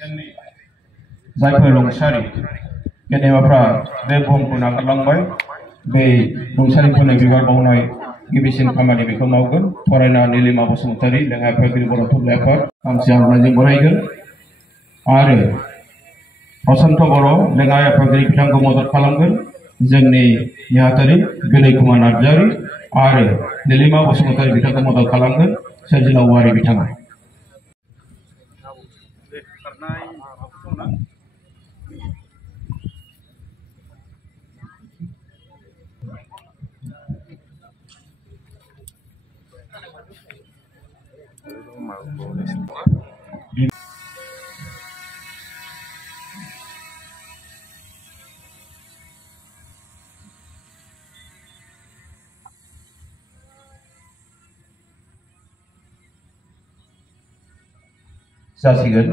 जायफोर रुंसारि गेदेमाफ्रा बे बुहुमखौ नागारलांबाय बे रुंसारिफोरनो बिबार बावनाय गिबिसिन खामानि बेखौ मावगोन फरायना नीलिमा बसुमतारी लेङाइ आफादगिरि बर' थुनलाइ आफाद गांसे आर'नाइजों बरायगोन आरो प्रशान्त बर' लेङाइ आफादगिरि बिथांखौ मदद खालामगोन जोंनि नेहाथारि बिनय कुमार नार्जारि आरो नीलिमा बसुमतारी बिथांखौ मदद खालामगोन सोरजिला औवारि बिथाङा जासिगोन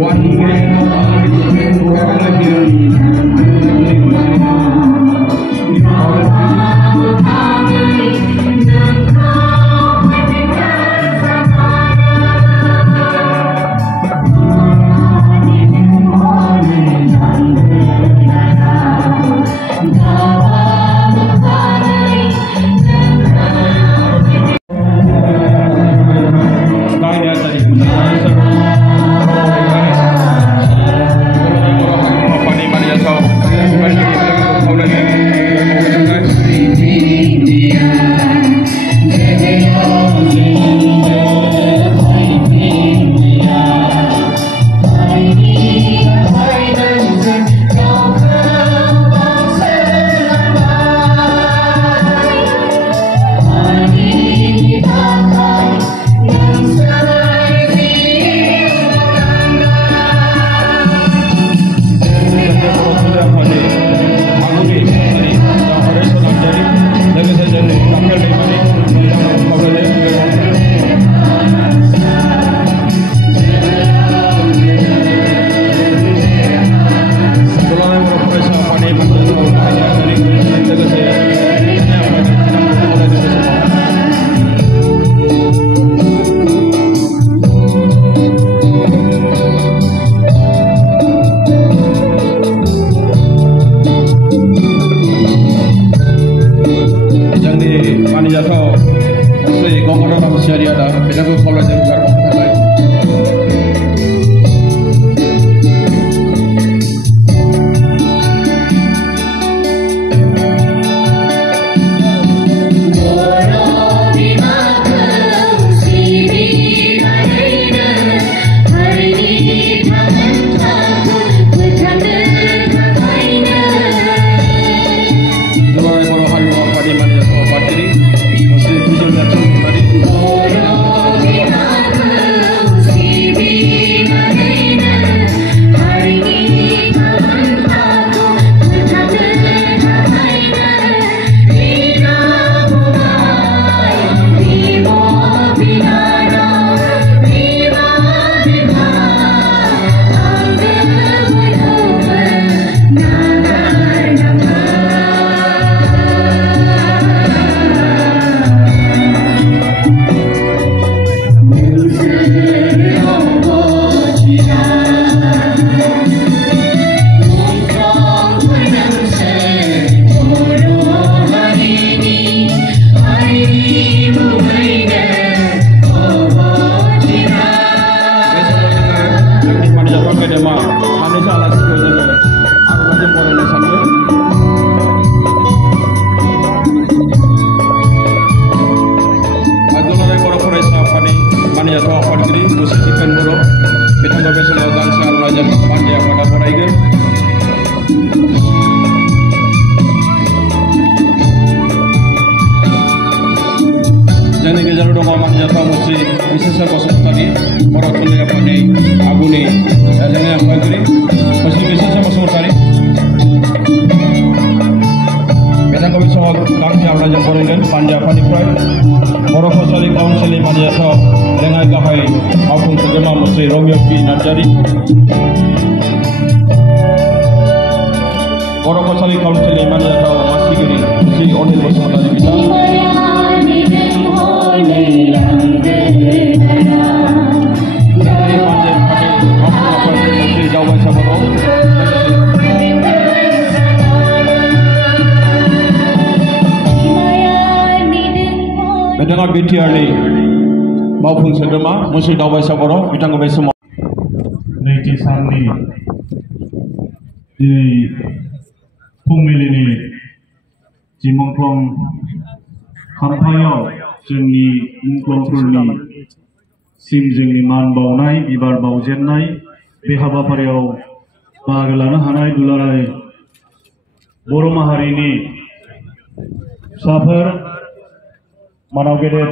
One गांसे आवरायजों फरायगोन पान्जा आफादनिफ्राय बर' फरायसालि काउन्सिलनि मानिजाथाव लेङाइ गाहाय मावफुं सोद्रोमा मुस्रि रमिय पि नार्जारि बर' फरायसालि काउन्सिलनि मानिजाथाव मासिगिरि श्री अनिल बसुमतारी बिथां बेदोङा बिटिआरनि मावफुं सोद्रोमा मुस्रि दावबायसा बर' बिथांखौ बे समाव नैथि साननि दिनै फुंबिलिनि जि मुंख्लं खाम्फायाव जोंनि मुंख्लंफोरनि सिम जोंनि मान बावनाय बिबार बावजेननाय बे हाबाफारियाव बाहागो लानो हानाय दुलाराय बर' माहारिनि फिसाफोर मानाव गेदेर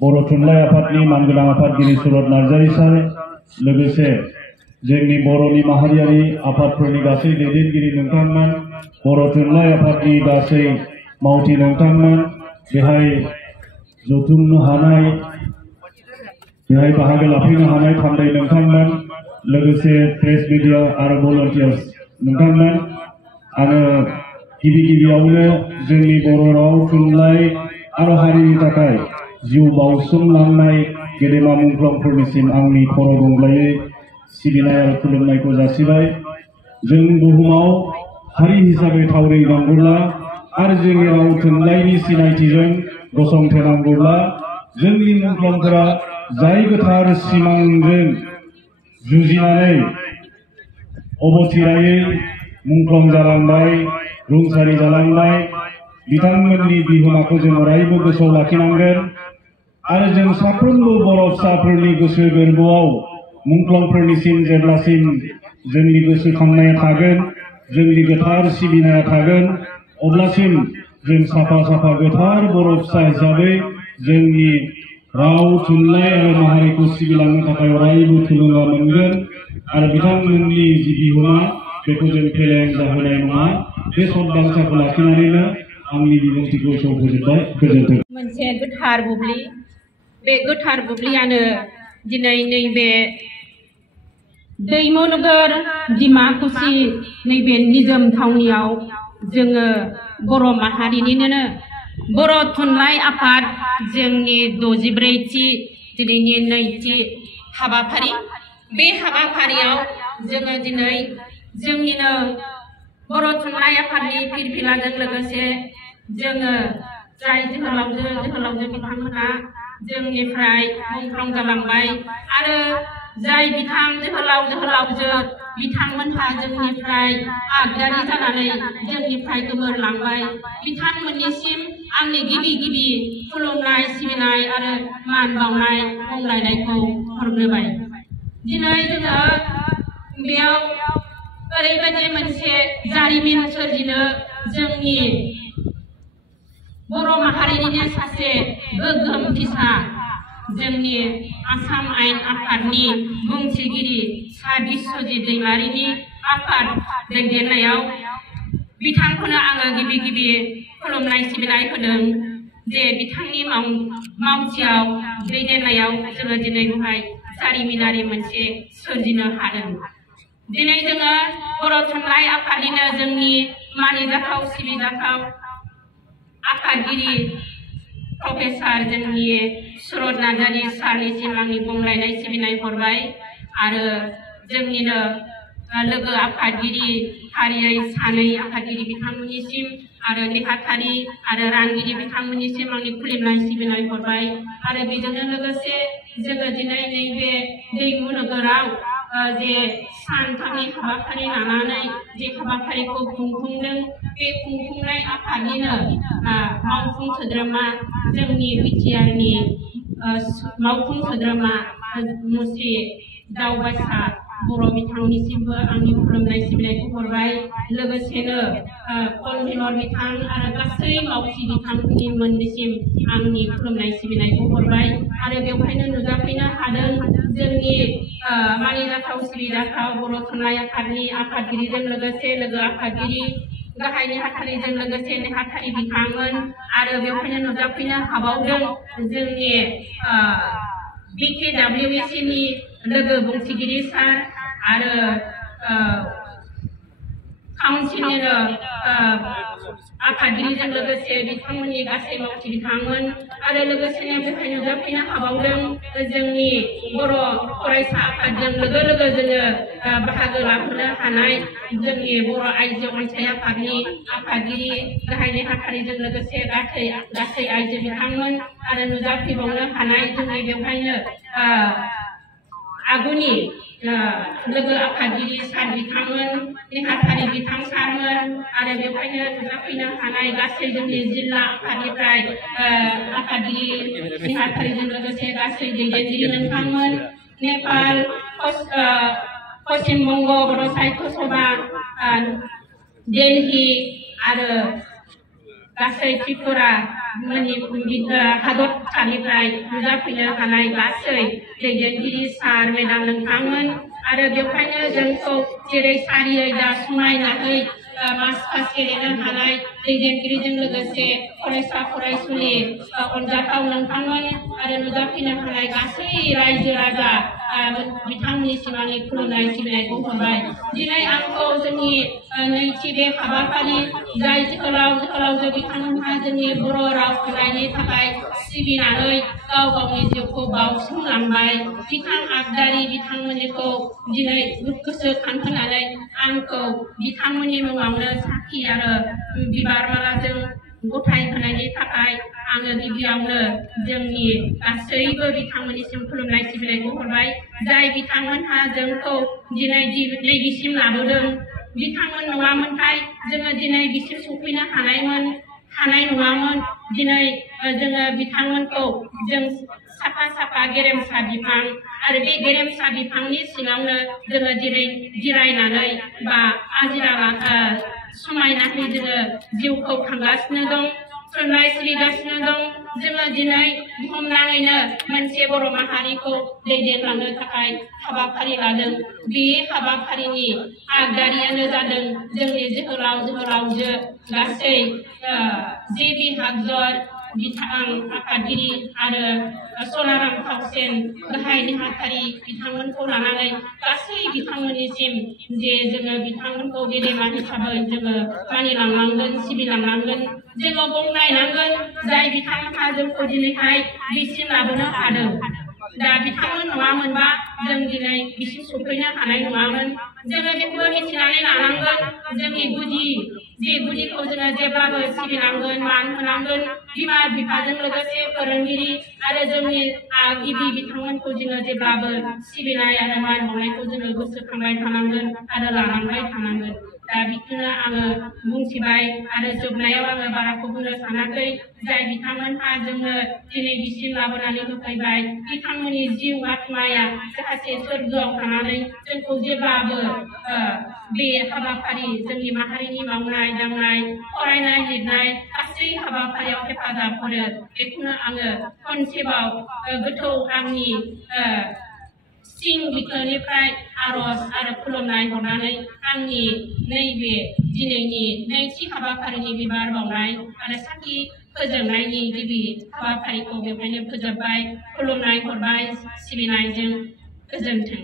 बर' थुनलाइ आफादनि मानगोनां आफादगिरि सुरत नार्जारि सार लोगोसे जोंनि बर'नि माहारियारि आफादफोरनि गासै दैदेनगिरि नोंथांमोन बर' थुनलाइ आफादनि गासै मावथि नोंथांमोन बेहाय जथुमनो हानाय बेहाय बाहागो लाफैनो हानाय थान्दै नोंथांमोन लोगोसे प्रेस मिडिया आरो भलन्टियार्स नोंथांमोन आरो गिबियावनो जोंनि बर' राव थुनलाइ आरो हारिनि थाखाय जिउ बाउसोमलांनाय गेदेमा मुंख्लंफोरनिसिम आंनि खर' गंग्लायै सिबिनाय आरो खुलुमनायखौ जासिबाय जों बुहुमाव हारि हिसाबै थावरिनांगौब्ला आरो जोंनि राव थुनलाइनि सिनायथिजों गसंथेनांगौब्ला जोंनि मुंख्लंफोरा जाय गोथार सिमांजों जुजिनानै अबथिरायै मुंख्लं जालांबाय रुंसारि जालांबाय बिथांमोननि बिहोमाखौ जों अरायबो गोसोआव लाखिनांगोन आरो जों साफ्रोमबो बर' फिसाफोरनि गोसो गोरबोआव मुंख्लंफोरनिसिम जेब्लासिम जोंनि गोसोखांनाया थागोन जोंनि गोथार सिबिनाया थागोन अब्लासिम जों साफा साफा गोथार बर' फिसा हिसाबै जोंनि राव थुनलाइ आरो माहारिखौ सिबिलांनो थाखाय अरायबो थुलुंगा मोनगोन आरो बिथांमोननि जि बिहोमा बेखौ जों फेलें जाहोनाय नङा बे सदबांसाखौ लाखिनानैनो आंनि बिबुंथिखौ एसेयाव फोजोबबाय गोजोन्थों मोनसे गोथार बुब्लि बे गोथार बुब्लियानो दिनै नैबे दैमु नोगोर डिमाकुसि नैबे निजोम थावनियाव जोङो बर' माहारिनिनो बर' थुनलाइ आफाद जोंनि 64थि दिनैनि नैथि हाबाफारि बे हाबाफारियाव जोङो दिनै जोंनिनो बर' थुनलाइ आफादनि फिरफिलाजों लोगोसे जोङो जाय जोहोलावजो बिथांमोना जोंनिफ्राय मुंख्लं जालांबाय आरो जाय बिथां जोहोलावजो बिथांमोनहा जोंनिफ्राय आगदारि जानानै जोंनिफ्राय गोमोरलांबाय बिथांमोननिसिम आंनि गिबि खुलुमनाय सिबिनाय आरो मान बावनाय बुंलायनायखौ हरग्रोबाय दिनै जोङो बेयाव ओरैबायदि मोनसे जारिमिन सोरजिनो जोंनि बर' माहारिनिनो सासे गोग्गोम फिसा जोंनि आसाम आयेन आफादनि बुंथिगिरि सा बिश्वजित दैमारिनि आफाद दैदेननायाव बिथांखौनो आङो गिबि खुलुमनाय सिबिनाय होदों जे बिथांनि मावथियाव दैदेननायाव जोङो दिनै बेवहाय जारिमिनारि मोनसे सोरजिनो हादों दिनै जोङो बर' थुनलाइ आफादनिनो जोंनि मानिजाथाव सिबिजाथाव आफादगिरि प्रफेसार जोंनि सुरत नार्जारि सारनिसिम आंनि बुंलायनाय सिबिनाय हरबाय आरो जोंनिनो लोगो आफादगिरि फारियै सानै आफादगिरि बिथांमोननिसिम आरो नेहाथारि आरो रांगिरि बिथांमोननिसिम आंनि खुलुमनाय सिबिनाय हरबाय आरो बेजोंनो लोगोसे जोङो दिनै नैबे दैमु नोगोराव जे सानथामनि हाबाफारि लानानै जे हाबाफारिखौ खुंफुंदों बे खुंफुंनाय आफादनिनो मावफुं सोद्रोमा जोंनि बिटिआरनि मावफुं सोद्रोमा मुस्रि दावबायसा बर' बिथांनिसिमबो आंनि खुलुमनाय सिबिनायखौ हरबाय लोगोसेनो कनभेनर बिथां आरो गासै मावथि बिथांफोरनि मोननिसिम आंनि खुलुमनाय सिबिनायखौ हरबाय आरो बेवहायनो नुजाफैनो हादों जोंनि मानिजाथाव सिबिजाथाव बर' थुनलाइ आफादनि आफादगिरिजों लोगोसे लोगो आफादगिरि गाहाय नेहाथारिजों लोगोसे नेहाथारि बिथांमोन आरो बेवहायनो नुजाफैनो हाबावदों जोंनि BKWC नि लोगो बुंथिगिरि सार आरो काउन्सिलनि आफादगिरिजों लोगोसे बिथांमोननि गासै मावथि बिथांमोन आरो लोगोसेनो बेवहाय नुजाफैनो हाबावदों जोंनि बर' फरायसा आफादजों लोगो लोगो जोङो बाहागो लाफानो हानाय जोंनि बर' आइजो अनसाय आफादनि आफादगिरि गाहाय नेहाथारिजों लोगोसे गासै आइजो बिथांमोन आरो नुजाफैबावनो हानाय जोंनि बेवहायनो आगुनि लोगो आफादगिरि सार बिथांमोन नेहाथारि बिथां सारमोन आरो बेवहायनो नुजाफैनो हानाय गासै जोंनि जिल्ला आफादनिफ्राय आफादगिरि नेहाथारिजों लोगोसे गासै दैदेनगिरि नोंथांमोन नेपाल पश्चिम बंग बर' साहित्य सभा दिल्ली आरो गासै त्रिपुरा हादरसानिफ्राय नुजाफैनो हानाय गासै दैदेनगिरि सार मेडाम नोंथांमोन आरो बेवहायनो जोंखौ जेरै सारियै दा समायनायै मास पास गेलेनो हानाय दैदेनगिरिजों लोगोसे फरायसा फरायसुलि अनजाथाव नोंथांमोन आरो नुजाफैनो हानाय गासै रायजो राजा बिथांमोननिसिम आंनि खुलुमनाय सिबिनायखौ हरबाय दिनै आंखौ जोंनि नैथि बे हाबाफारि जाय जोहोलावजो बिथांमोनहा जोंनि बर' राव थुनलाइनि थाखाय सिबिनानै गाव गावनि जिउखौ बाउसोमलांबाय बिथां आगदारि बिथांमोनखौ दिनै गोसोखांहोनानै आंखौ बिथांमोननि मुङावनो साखि आरो बिबार मालाजों गथाय होनायनि थाखाय आङो गिबियावनो जोंनि गासैबो बिथांमोननिसिम खुलुमनाय सिबिनायखौ हरबाय जाय बिथांमोनहा जोंखौ दिनै नैबेसिम लाबोदों बिथांमोन नङामोनथाय जोङो दिनै बिसिम सफैनो हानाय नङामोन दिनै जोङो बिथांमोनखौ जों साफा गेरेमसा बिफां आरो बे गेरेमसा बिफांनि सिङावनो जोङो दिनै जिरायनानै बा आजिरा समायनानै जोङो जिउखौ खांगासिनो दं थुनलाइ सिबिगासिनो दं जोङो दिनै बुहुमनाङैनो मोनसे बर' माहारिखौ दैदेनलांनो थाखाय हाबाफारि लादों बे हाबाफारिनि आगदारियानो जादों जोंनि जोहोलावजो गासै जेबि हागजर बिथां आफादगिरि आरो सनाराम फावसेन गाहाय नेहाथारि बिथांमोनखौ लानानै गासै बिथांमोननिसिम जे जोङो बिथांमोनखौ गेदेमा हिसाबै जोङो मानिलांनांगोन सिबिलांनांगोन जोङो गंनायनांगोन जाय बिथांमोनहा जोंखौ दिनैहाय बिसिम लाबोनो हादों दा बिथांमोन नङामोनबा जों दिनै बिसिम सफैनो हानाय नङामोन जोङो बेखौ मिथिनानै लानांगोन जोंनि गुदिखौ जोङो जेब्लाबो सिबिनांगोन मान होनांगोन बिमा बिफाजों लोगोसे फोरोंगिरि आरो जोंनि गिबि बिथांमोनखौ जोङो जेब्लाबो सिबिनाय आरो मान बावनायखौ जोङो गोसोखांबाय थानांगोन आरो लानांबाय थानांगोन दा बेखौनो आङो बुंथिबाय आरो जोबनायाव आङो बाराखौ बुंनो सानाखै जाय बिथांमोनहा जोंनो दिनै बिसिम लाबोनानै होफैबाय बिथांमोननि जिउ आत्माया जाहाथे सोरगोआव थानानै जोंखौ जेब्लाबो बे हाबाफारि जोंनि माहारिनि मावनाय दांनाय फरायनाय लिरनाय गासै हाबाफारियाव हेफाजाब हरो बेखौनो आङो खनसेबाव गोथौ आंनि सिं बिखानिफ्राय आरज आरो खुलुमनाय हरनानै आंनि नैबे दिनैनि नैथि हाबाफारिनि बिबार बावनाय आरो साखि फोजोबनायनि गिबि हाबाफारिखौ बेवहायनो फोजोबबाय खुलुमनाय हरबाय सिबिनायजों गोजोन्थों।